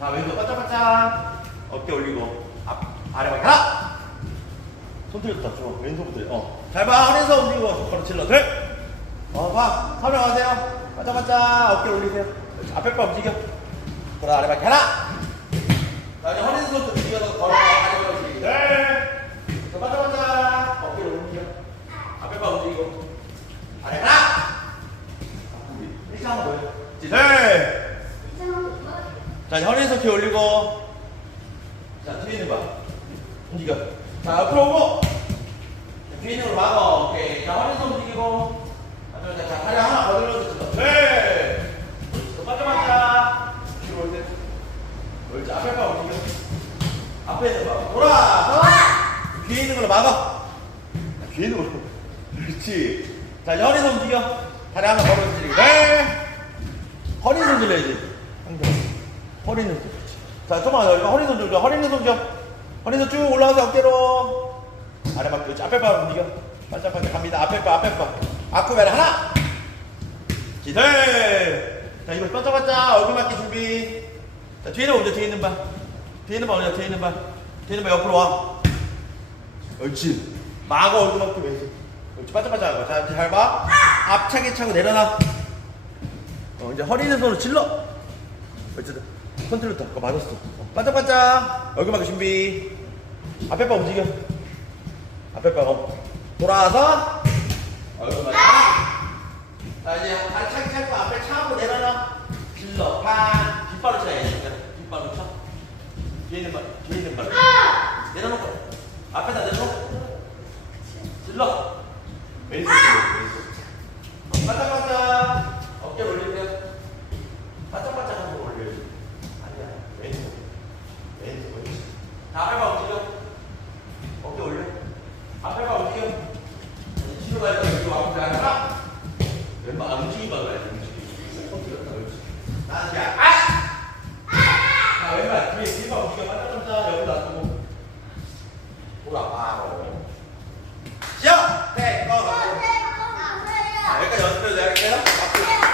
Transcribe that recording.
자, 왼손 바짝바짝. 어깨 올리고. 앞, 아래 방향. 하나. 손 들렸다. 좋아. 왼손부터. 어. 잘 봐. 허리에서 움직이고. 바로 찔러. 둘. 어, 봐. 설명하세요. 바짝바짝. 어깨 올리세요. 그렇지. 앞에 봐 움직여. 그럼 아래 방향. 하나. 자, 이제 허리에서 움직여서 걸어가. 아래 방향 움직이고. 둘. 자, 바짝바짝. 어깨를 움직여. 앞에 봐 움직이고. 아래 하나. 일자 한번 더 해. 셋. 자, 허리에서 이렇게 올리고. 자, 뒤에 있는 봐. 움직여. 자, 옆으로 오고. 자, 뒤에 있는 걸 막어. 오케이. 자, 허리에서 움직이고. 자, 자, 자, 다리 하나 거들러서 찍어. 네. 또 빠져봤자. 뒤로 올 때. 옳지. 앞에 봐, 움직여. 앞에 있는 봐. 돌아서. 뒤에 있는 걸로 막어. 자, 뒤에 있는 걸로. 그렇지. 자, 이제 허리에서 움직여. 다리 하나 걸어서 찍고. 네. 허리 손 들려야지. 상대. 허리는 좀. 자, 좀만 더. 허리 손 들죠. 허리 는 손 줘. 허리 손쭉 올라가서 어깨로. 아래 막, 그렇지. 앞에 봐, 움직여. 반짝반짝 갑니다. 앞에 봐, 앞에 봐. 앞구면 하나. 기들. 자, 이거 반짝반짝 얼굴 맞기 준비. 자, 뒤에는 먼저 뒤에 있는 발. 뒤에 있는 발 올려, 뒤에 있는 발. 뒤에 있는 발 옆으로 와. 옳지. 마구 얼굴 맞기 왼손. 옳지. 반짝반짝 하고. 자, 잘 봐. 앞차게 차고 내려놔. 어, 이제 허리 있는 손으로 질러. 어쨌든 컨트롤 더. 그거 맞았어. 어, 반짝반짝. 얼굴 막기 준비. 앞에 봐 움직여. 앞에 봐. 어. 돌아와서 얼굴 막기. 자 이제 다리 차고 앞에 차고 내려놔. 질러. 판. 뒷발로 쳐야지. 뒷발로 쳐. 뒤에 있는 발. 뒤에 있는 발로. 내려놓고. 앞에다 내려놓고. 질러. 왼손 왼손. 어. 막 움직이 봐라 움직이. 나 야, 아! 아! 왼발 뒤에 뒤바 우리가 빠져간다 여기 놔두고 돌아 바로. 시작. 네, 거. 여기까지 연습해도 할게요. 박수.